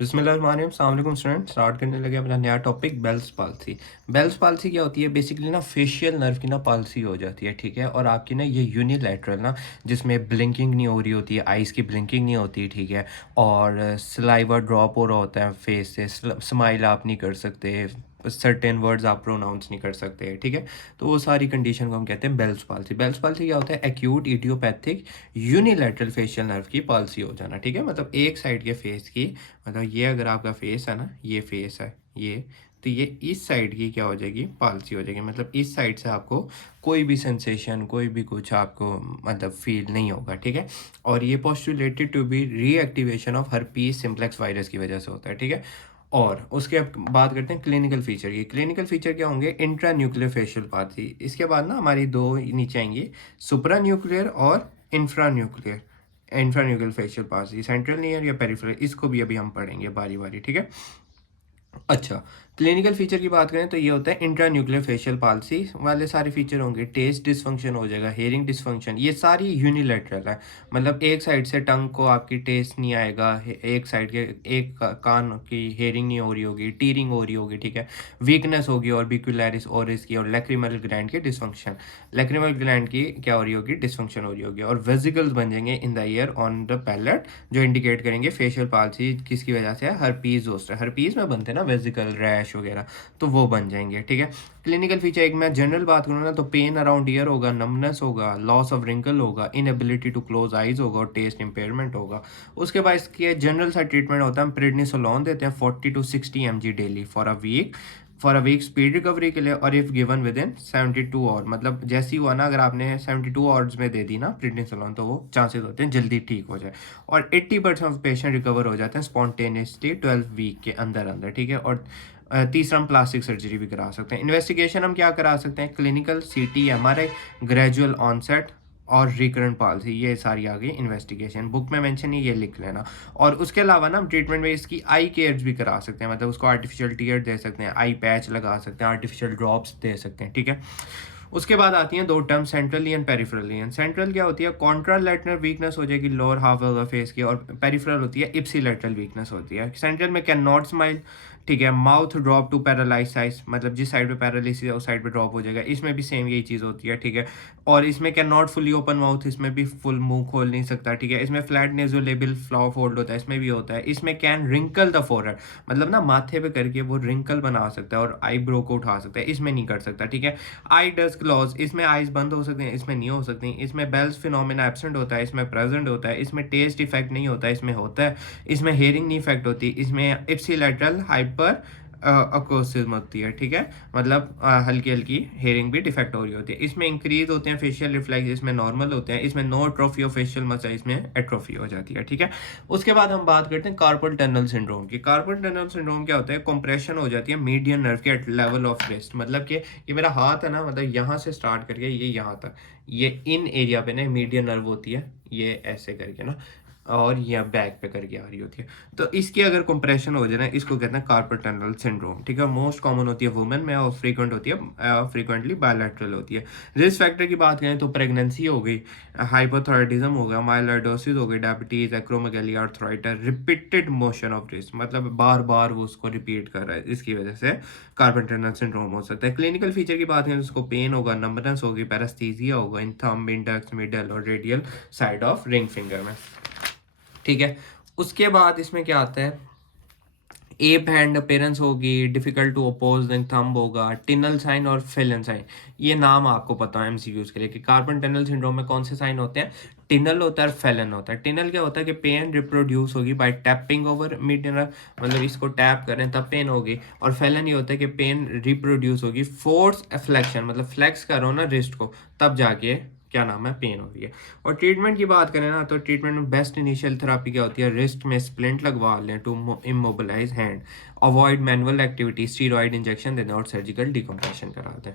बिस्मिल्लाहिर्रहमानिर्रहीम, अस्सलाम वालेकुम स्टूडेंट। स्टार्ट करने लगे अपना नया topic Bell's palsy. Bell's palsy क्या होती है? बेसिकली ना फेशियल नर्व की ना पाल्सी हो जाती है, ठीक है। और आपकी ना ये यूनिलैटरल ना, जिसमें ब्लिंकिंग नहीं हो रही होती है, आइज़ की ब्लिंकिंग नहीं होती, ठीक है। और सलाइवा ड्रॉप हो रहा होता है फेस से, स्माइल आप नहीं कर सकते, सर्टेन वर्ड्स आप प्रोनाउंस नहीं कर सकते, ठीक है। तो वो सारी कंडीशन को हम कहते हैं बेल्स पाल्सी। बेल्स पाल्सी क्या होता है? Acute idiopathic unilateral facial nerve की पाल्सी हो जाना, ठीक है। मतलब एक साइड के फेस की, मतलब ये अगर आपका फेस है ना, ये फेस है ये, तो ये इस साइड की क्या हो जाएगी? पाल्सी हो जाएगी। मतलब इस साइड से आपको कोई भी सेंसेशन, कोई भी कुछ आपको मतलब फील नहीं होगा, ठीक है। और ये postulated to be reactivation of herpes simplex virus की वजह से होता है, ठीक है। और उसके अब बात करते हैं क्लिनिकल फीचर की। क्लिनिकल फीचर क्या होंगे? Intra nuclear facial palsy. इसके बाद ना हमारी दो नीचे आएंगी, सुप्रा न्यूक्लियर और infra nuclear. Infra nuclear facial palsy, central year या पेरिफेरल, इसको भी अभी हम पढ़ेंगे बारी बारी, ठीक है। अच्छा, क्लिनिकल फीचर की बात करें तो ये होता है इंट्रा न्यूक्लियर फेशियल पाल्सी वाले सारे फीचर होंगे। टेस्ट डिसफंक्शन हो जाएगा, हेयरिंग डिसफंक्शन, ये सारी यूनिलैटरल है। मतलब एक साइड से टंग को आपकी टेस्ट नहीं आएगा, एक साइड के एक कान की हेयरिंग नहीं हो रही होगी, टीरिंग हो रही होगी, ठीक है। वीकनेस होगी ऑर्बिक्युलरिस ओरिस की, और लैक्रिमल ग्लैंड की डिसफंक्शन, लैक्रिमल ग्लैंड की क्या हो रही होगी? डिसफंक्शन हो रही होगी। और वेजिकल्स बन जाएंगे in the ear on the palate, जो इंडिकेट करेंगे फेशियल पाल्सी किसकी वजह से है? हर्पीज जोस्टर, हर्पीज में बनते हैं ना वेजिकल रैश वगैरह, तो वो बन जाएंगे, ठीक है। क्लिनिकल फीचर एक मैं जनरल बात करूँ ना, तो पेन अराउंड ईयर होगा, नमनेस होगा, लॉस ऑफ रिंकल होगा, इनएबिलिटी टू क्लोज आइज होगा, और टेस्ट इंपेयरमेंट होगा। उसके बाद इसके जनरल सा ट्रीटमेंट होता है, हम प्रेडनिसोलोन देते हैं 40 to 60 mg daily for a week speed recovery के लिए, और if given within 72 hour, मतलब जैसी हुआ ना, अगर आपने 72 आवर्स में दे दी ना प्रेडनिसोलोन, तो वो चांसेस होते हैं जल्दी ठीक हो जाए। और 80% ऑफ पेशेंट रिकवर हो जाते हैं स्पॉन्टेनियसली 12 वीक के अंदर अंदर, ठीक है। और तीसरा हम प्लास्टिक सर्जरी भी करा सकते हैं। इन्वेस्टिगेशन हम क्या करा सकते हैं? क्लिनिकल, सीटी, एमआरआई, ग्रेजुअल ऑनसेट और रिकरेंट पाल्सी, ये सारी आ गई इन्वेस्टिगेशन। बुक में मेंशन है, ये लिख लेना। और उसके अलावा ना हम ट्रीटमेंट में इसकी आई केयर्स भी करा सकते हैं, मतलब उसको आर्टिफिशियल टीयर दे सकते हैं, आई पैच लगा सकते हैं, आर्टिफिशियल ड्रॉप्स दे सकते हैं, ठीक है। उसके बाद आती हैं दो term, central and peripheral N. Central क्या होती है? कॉन्ट्रालैटरल वीकनेस हो जाएगी lower half of the face की, और पेरिफेरल होती है इप्सिलैटरल वीकनेस होती है। सेंट्रल में कैन नॉट स्माइल, ठीक है। Mouth drop to paralyse side, मतलब जिस साइड पे पैरालिसिस है उस साइड पे ड्रॉप हो जाएगा। इसमें भी सेम यही चीज़ होती है, ठीक है। और इसमें can not fully open mouth, इसमें भी फुल मुंह खोल नहीं सकता, ठीक है। इसमें फ्लैट नेज़ोलेबियल फ्लॉ फोल्ड होता है, इसमें भी होता है। इसमें कैन रिंकल द फोरहेड, मतलब ना माथे पे करके वो रिंकल बना सकता है और आईब्रो को उठा सकता है, इसमें नहीं कर सकता, ठीक है। आई डस्ट क्लॉज, इसमें आइज बंद हो सकते हैं, इसमें नहीं हो सकती। इसमें बेल्स फिनोमेना एब्सेंट होता है, इसमें प्रेजेंट होता है। इसमें टेस्ट इफेक्ट नहीं होता है, इसमें होता है। इसमें हेयरिंग नहीं इफेक्ट होती, इसमें इप्सिलैटरल हाइपर अकोसिज्म होती है, ठीक है। मतलब हल्की हल्की हेयरिंग भी डिफेक्ट हो रही होती है। इसमें इंक्रीज होते हैं फेशियल रिफ्लेक्स, इसमें नॉर्मल होते हैं। इसमें no atrophy of facial muscle, इसमें एट्रोफी हो जाती है, ठीक है। उसके बाद हम बात करते हैं कार्पल टनल सिंड्रोम की। कार्पल टनल सिंड्रोम क्या होता है? कंप्रेशन हो जाती है मीडियन नर्व के एट लेवल ऑफ रिस्ट, मतलब कि ये मेरा हाथ है ना, मतलब यहाँ से स्टार्ट करके ये यहाँ तक, ये इन एरिया पे ना मीडियन नर्व होती है, ये ऐसे करके ना, और ये बैक पे करके आ रही होती है। तो इसकी अगर कंप्रेशन हो जाए ना, इसको कहते हैं कार्पल टनल सिंड्रोम, ठीक है। मोस्ट कॉमन होती है वुमेन में, और फ्रीक्वेंट होती है, फ्रीक्वेंटली बायलैटरल होती है। रिस्क फैक्टर की बात करें तो प्रेगनेंसी हो गई, हाइपोथायराइडिज्म हो गया, माइलोइडोसिस हो गई, diabetes, acromegaly, arthritis, repeated motion of wrist, मतलब बार बार वो उसको रिपीट कर रहा है, इसकी वजह से कार्पल टनल सिंड्रोम हो सकता है। क्लिनिकल फीचर की बात करें तो उसको पेन होगा, नंबनेस होगी, पैरास्थीसिया होगा इन थंब, इंडेक्स, मिडल और radial side of ring finger में, ठीक है। उसके बाद इसमें क्या आता है? एप हैंड अपेयरेंस होगी, डिफिकल्ट टू अपोज थंब होगा, टिनल साइन और फेलन साइन। ये नाम आपको पता है एमसीक्यूज के लिए कि कार्पल टनल सिंड्रोम में कौन से साइन होते हैं? टिनल होता है और फेलन होता है। टिनल क्या होता है कि पेन रिप्रोड्यूस होगी बाय टैपिंग ओवर मीडियन, मतलब इसको टैप करें तब पेन होगी। और फेलन ये होता है कि पेन रिप्रोड्यूस होगी फोर्स फ्लेक्शन, मतलब फ्लेक्स करो ना रिस्ट को, तब जाके क्या नाम है? पेन हो रही है। और ट्रीटमेंट की बात करें ना, तो ट्रीटमेंट में बेस्ट इनिशियल थेरापी क्या होती है? रिस्ट में स्प्लिंट लगवा लें to immobilise hand, avoid manual activity, steroid injection देना और सर्जिकल डिकम्प्रेशन करा दें।